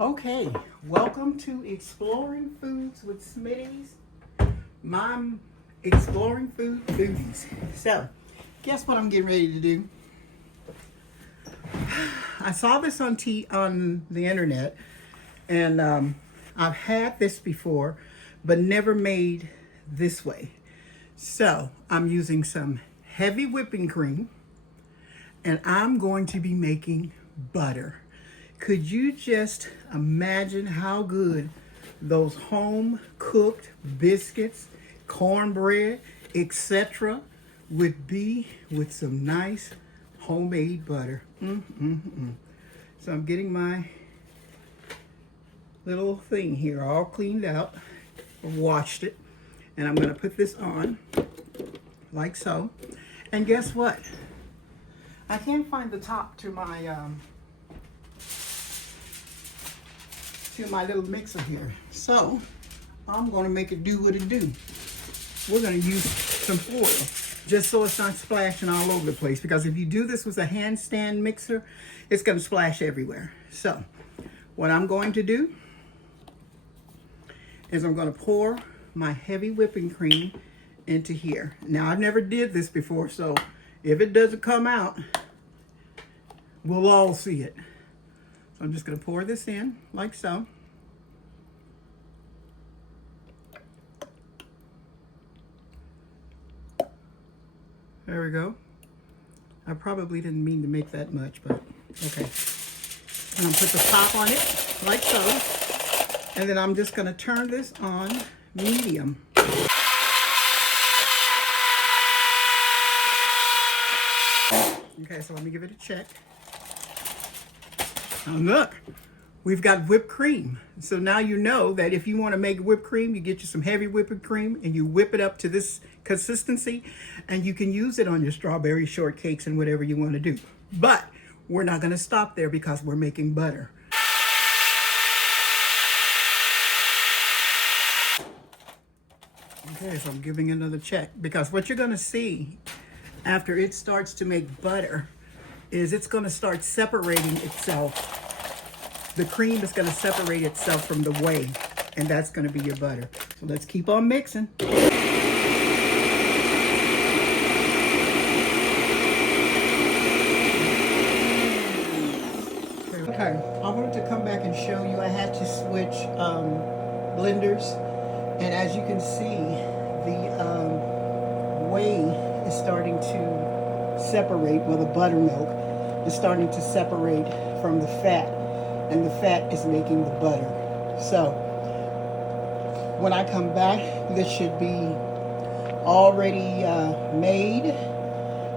Okay, welcome to Exploring Foods with Smitty's. My Exploring Food Foodies. So, guess what I'm getting ready to do? I saw this on the internet, and I've had this before, but never made this way. So, I'm using some heavy whipping cream, and I'm going to be making butter. Could you just imagine how good those home cooked biscuits, cornbread, etc. would be with some nice homemade butter? So I'm getting my little thing here all cleaned out. I washed it, and I'm going to put this on like so. And guess what? I can't find the top to my little mixer here. So I'm going to make it do what it do. We're going to use some foil just so it's not splashing all over the place, because if you do this with a handstand mixer, it's going to splash everywhere. So what I'm going to do is I'm going to pour my heavy whipping cream into here. Now, I've never did this before, so if it doesn't come out, we'll all see it. So I'm just going to pour this in like so. There we go. I probably didn't mean to make that much, but okay. And I'll put the top on it like so. And then I'm just going to turn this on medium. Okay, so let me give it a check. Now look, we've got whipped cream. So now you know that if you want to make whipped cream, you get you some heavy whipping cream and you whip it up to this consistency, and you can use it on your strawberry shortcakes and whatever you want to do. But we're not going to stop there because we're making butter. Okay, so I'm giving another check, because what you're going to see after it starts to make butter is it's going to start separating itself. The cream is going to separate itself from the whey, and that's going to be your butter. So let's keep on mixing. Okay, I wanted to come back and show you I had to switch blenders, and as you can see, the whey is starting to separate, well, the buttermilk is starting to separate from the fat, and the fat is making the butter. So when I come back, this should be already made,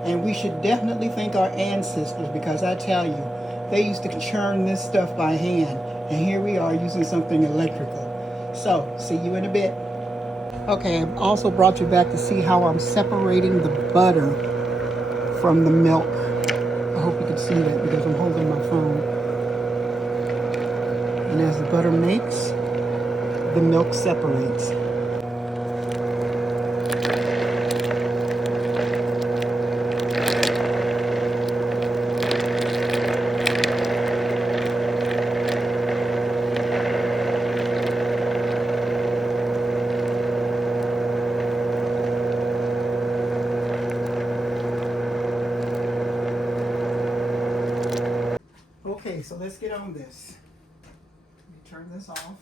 and we should definitely thank our ancestors, because I tell you, they used to churn this stuff by hand, and here we are using something electrical. So see you in a bit. Okay, I've also brought you back to see how I'm separating the butter from the milk. I hope you can see that because I'm holding my phone. And as the butter makes, the milk separates. Okay, so let's get on this. Let me turn this off.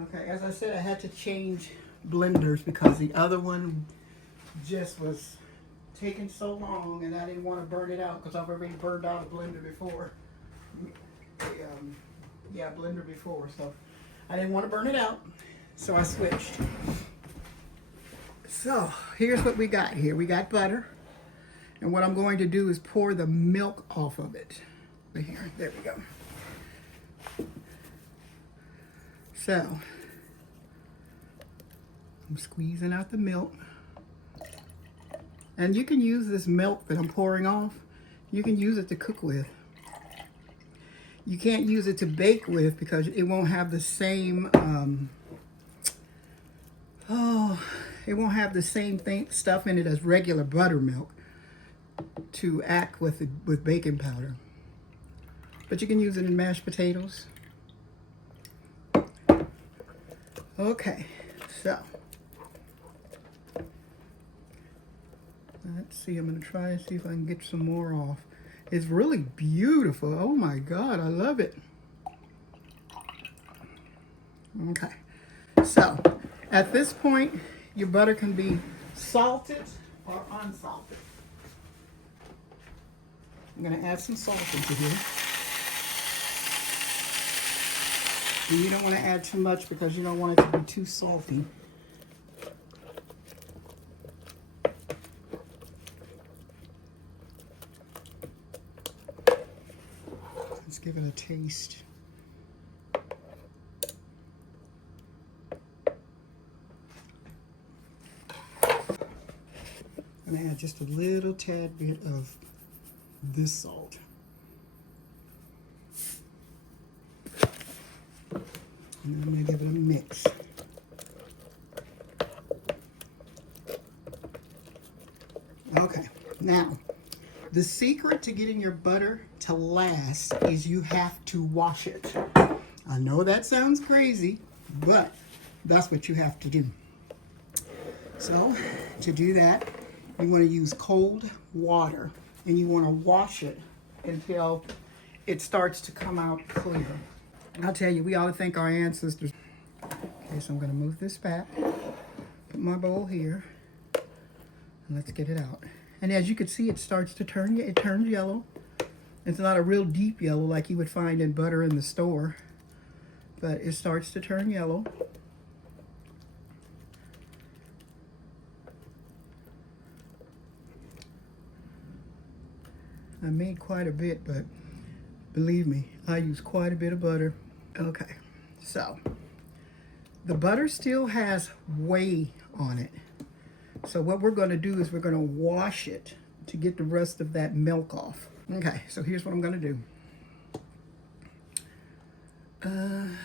Okay, as I said, I had to change blenders because the other one just was taking so long, and I didn't want to burn it out because I've already burned out a blender before. Blender before, so I didn't want to burn it out, so I switched. So here's what we got here. We got butter, and what I'm going to do is pour the milk off of it. Here, there we go. So I'm squeezing out the milk, and you can use this milk that I'm pouring off, you can use it to cook with. You can't use it to bake with because it won't have the same it won't have the same stuff in it as regular buttermilk to act with baking powder. But you can use it in mashed potatoes. Okay, so let's see. I'm gonna try and see if I can get some more off. It's really beautiful. Oh my God, I love it. Okay, so at this point, your butter can be salted or unsalted. I'm gonna add some salt into here. And you don't want to add too much because you don't want it to be too salty. Let's give it a taste. I'm going to add just a little tad bit of this salt. And I'm going to give it a mix. Okay, now the secret to getting your butter to last is you have to wash it. I know that sounds crazy, but that's what you have to do. So to do that, you want to use cold water and you want to wash it until it starts to come out clear. I'll tell you, we ought to thank our ancestors. Okay, so I'm going to move this back, put my bowl here, and let's get it out. And as you can see, it starts to turn, it turns yellow. It's not a real deep yellow like you would find in butter in the store, but it starts to turn yellow. I made quite a bit, but believe me, I use quite a bit of butter. Okay, so the butter still has whey on it. So what we're going to do is we're going to wash it to get the rest of that milk off. Okay, so here's what I'm going to do. I'm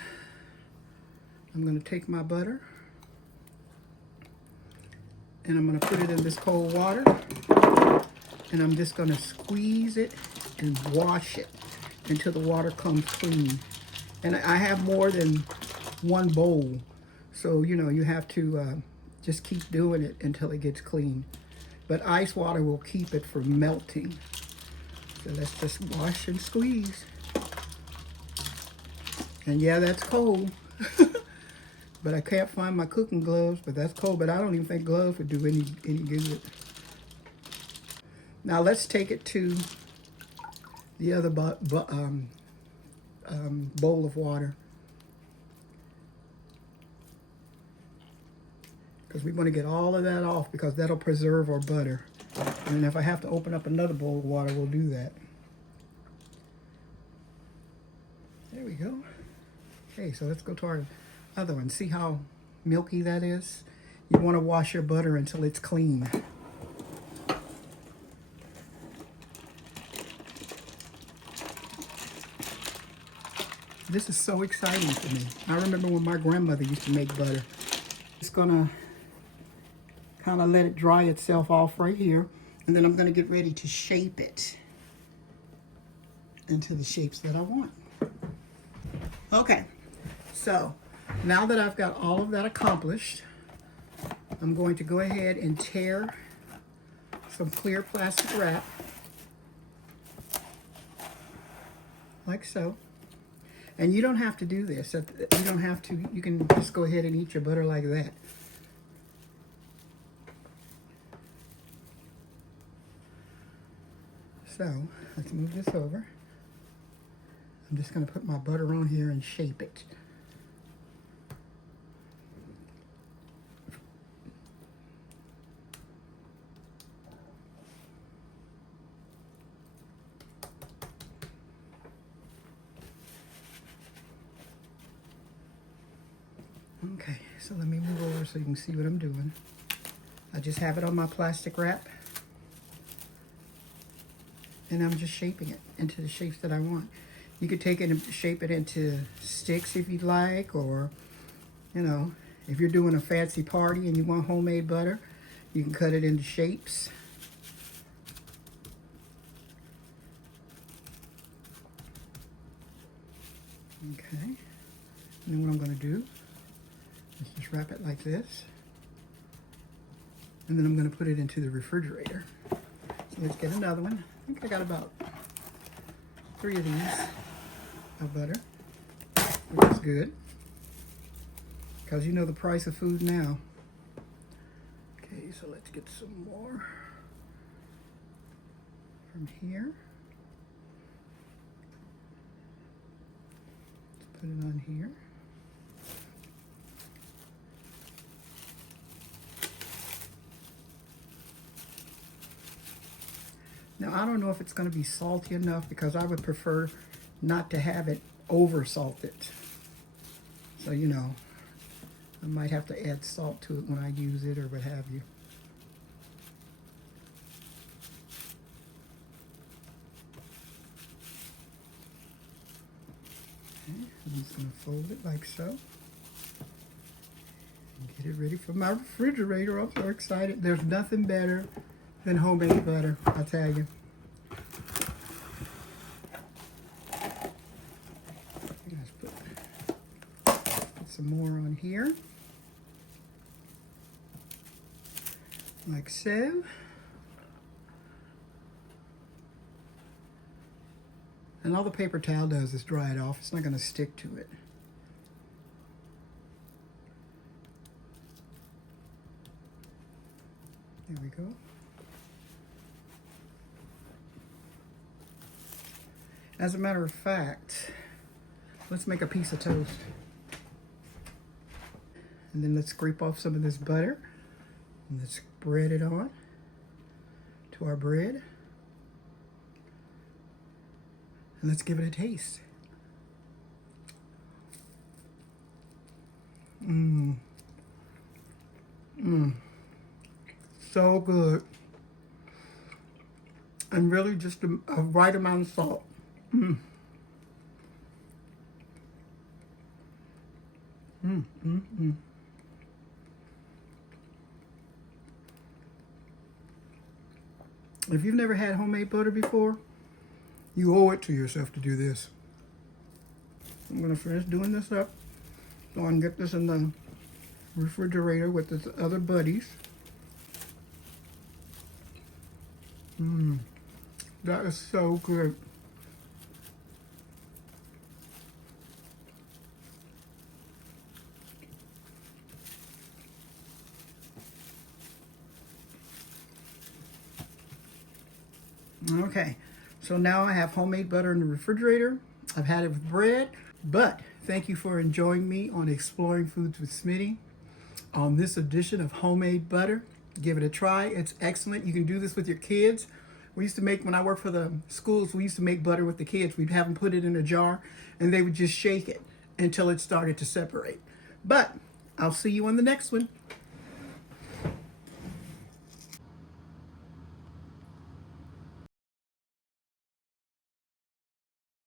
going to take my butter and I'm going to put it in this cold water. And I'm just going to squeeze it and wash it until the water comes clean. And I have more than one bowl. So, you know, you have to just keep doing it until it gets clean. But ice water will keep it from melting. So let's just wash and squeeze. And yeah, that's cold. But I can't find my cooking gloves, but that's cold. But I don't even think gloves would do any good. Now let's take it to the other bowl of water. Because we want to get all of that off because that'll preserve our butter. And if I have to open up another bowl of water, we'll do that. There we go. Okay, so let's go to our other one. See how milky that is? You want to wash your butter until it's clean. This is so exciting for me. I remember when my grandmother used to make butter. Just gonna kind of let it dry itself off right here. And then I'm gonna get ready to shape it into the shapes that I want. Okay, so now that I've got all of that accomplished, I'm going to go ahead and tear some clear plastic wrap, like so. And you don't have to do this. You don't have to. You can just go ahead and eat your butter like that. So let's move this over. I'm just going to put my butter on here and shape it. Okay, so let me move over so you can see what I'm doing. I just have it on my plastic wrap. And I'm just shaping it into the shapes that I want. You could take it and shape it into sticks if you'd like, or, you know, if you're doing a fancy party and you want homemade butter, you can cut it into shapes. Okay, and then what I'm going to do Let's just wrap it like this. And then I'm going to put it into the refrigerator. So let's get another one. I think I got about 3 of these of butter, which is good. Because you know the price of food now. Okay, so let's get some more from here. Let's put it on here. Now, I don't know if it's going to be salty enough because I would prefer not to have it over salted. So, you know, I might have to add salt to it when I use it or what have you. Okay, I'm just going to fold it like so. And get it ready for my refrigerator. I'm so excited. There's nothing better than homemade butter, I tell you. Let's put some more on here. Like so. And all the paper towel does is dry it off. It's not going to stick to it. There we go. As a matter of fact, let's make a piece of toast. And then let's scrape off some of this butter. And let's spread it on to our bread. And let's give it a taste. Mmm. Mmm. So good. And really just a right amount of salt. Mmm. Mmm, mmm, mmm. If you've never had homemade butter before, you owe it to yourself to do this. I'm going to finish doing this up so I can get this in the refrigerator with its other buddies. Mmm. That is so good. Okay, so now I have homemade butter in the refrigerator. I've had it with bread, but thank you for enjoying me on Exploring Foods with Smitty on this edition of homemade butter. Give it a try. It's excellent. You can do this with your kids. We used to make, when I worked for the schools, we used to make butter with the kids. We'd have them put it in a jar and they would just shake it until it started to separate. But I'll see you on the next one.